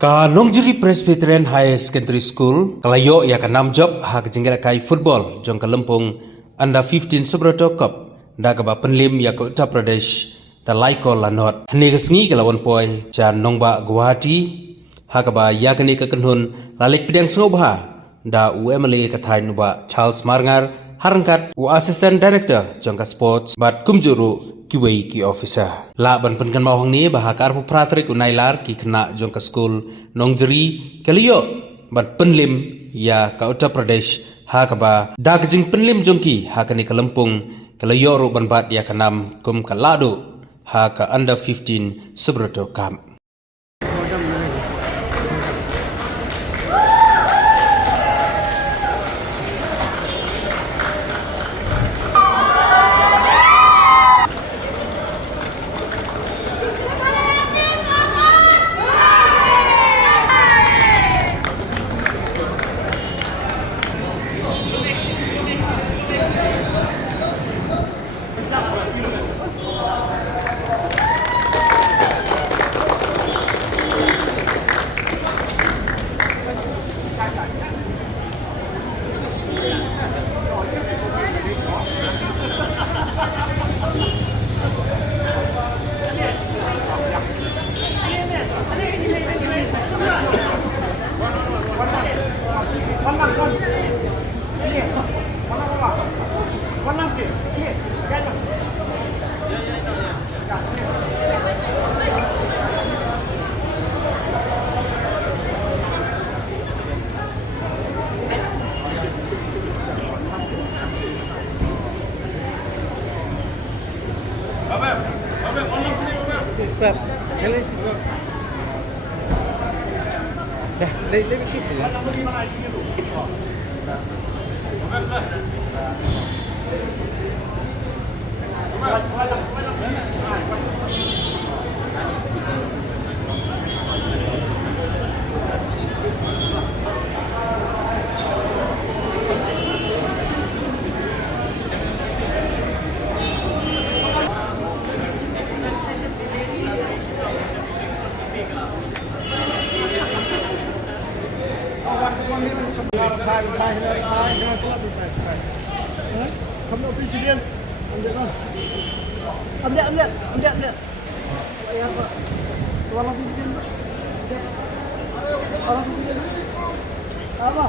Ka Nongjiri Presbyterian High Secondary School, kalayo ya ka namjob ha kajinggala kai football jong ka lempung under 15 Subroto Cup da ka ba penlim ya ka Uttar Pradesh da laiko lanot. Hne kesngi kalawan poi jan nongba Guwahati ha ka ba ya kene ka kenhun lalik pidang sengobha da UMLA ka thai nuba Charles Marngar harangkat u Assistant Director jong ka sports bat kumjuru kiwei ki officer la ban penkan mau hang ni bahakar pu pratrik unailar ki kena jong ka school Nongjiri kaliyo ban penlim ya ka Uttar Pradesh ha ka ba da jing penlim jong ki ha ka ni ka lempung kaliyo ru ban bat ya kanam kum ka ladu ha ka under 15 Subroto Cup. Stop. Hele. Dah, lấy cái gì? Kamu presiden, ambil lah. Ambil. Ya Pak. Tolong presiden Pak. Tolong presiden. Apa?